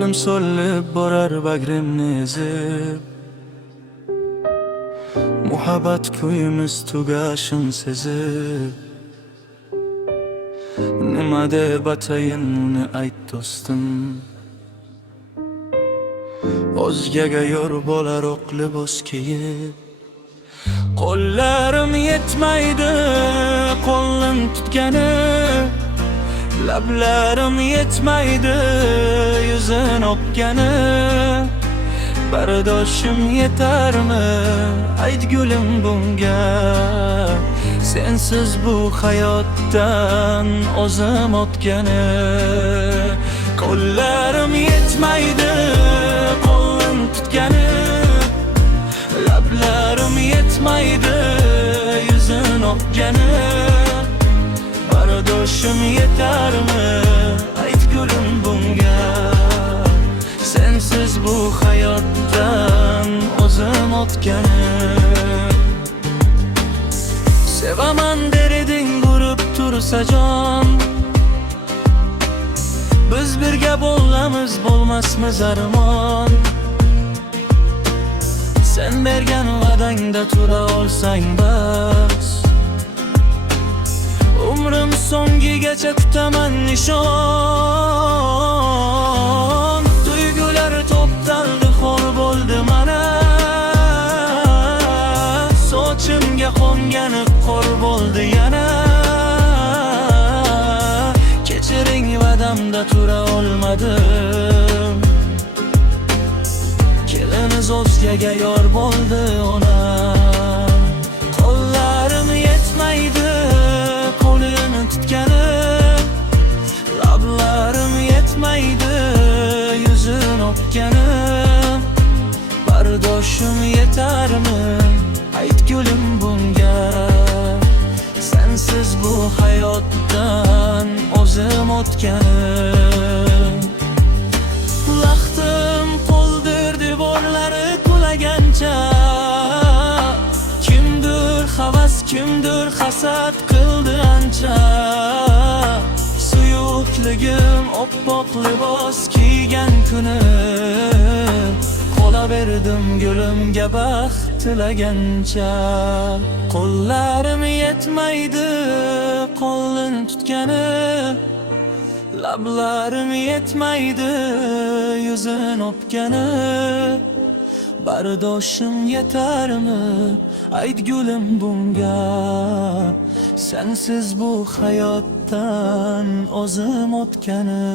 Qo'lim so'lib borar bagrimni ezib, muhabbat kuyimiz tugashin sezib. Nima deb atayin uni ayt do'stim, o'zgaga yo'r bo'lar oq libos kiyib. Qo'llarim yetmaydi qo'lin tutgani, lablarim yetmaydi yuzin o'pgani. Bardoshim yetarmi ayt gulim bunga, sensiz bu hayotdan o'zim o'tgani. Qo'llarim yetmaydi qo'lin tutgani, lablarim yetmaydi yuzin o'pgani. Bardoshim yetarmi ayt gulim bunga, sensiz bu hayotdan o'zim o'tgani. Sevaman der eding urib tursa jon, biz birga bo'lamiz bo'lmasmiz armon. Sen bergan va'dangda tura olsang bas, umrim so'ngigacha kutaman nishon. Duygular to'ptaldi xor bo'ldi mana, sochimga qo'ngani qor bo'ldi yana. Kechiring va'damda tura olmadim, keliniz o'zgaga yor bo'ldi ona. Qo'llarim yetmaydi qo'lini tutgani, lablarim yetmaydi yuzin o'pgani. Bardoshim yetarmi ayt gulim bunga, sensiz bu hayotdan o'zim o'tgani. Vaqtim qo'ldir devorlari qulagancha, kimdir havas kimdir hasad qildi ancha. Suyukligim oppoq libos kiygan kuni, qolaverdim gulimga baxt tilagancha. Qo'llarim yetmaydi qo'lin tutgani, lablarim yetmaydi yuzin o'pgani. Bardoshim yetarmi ayt gulim bunga, sensiz bu hayotdan o'zim o'tgani.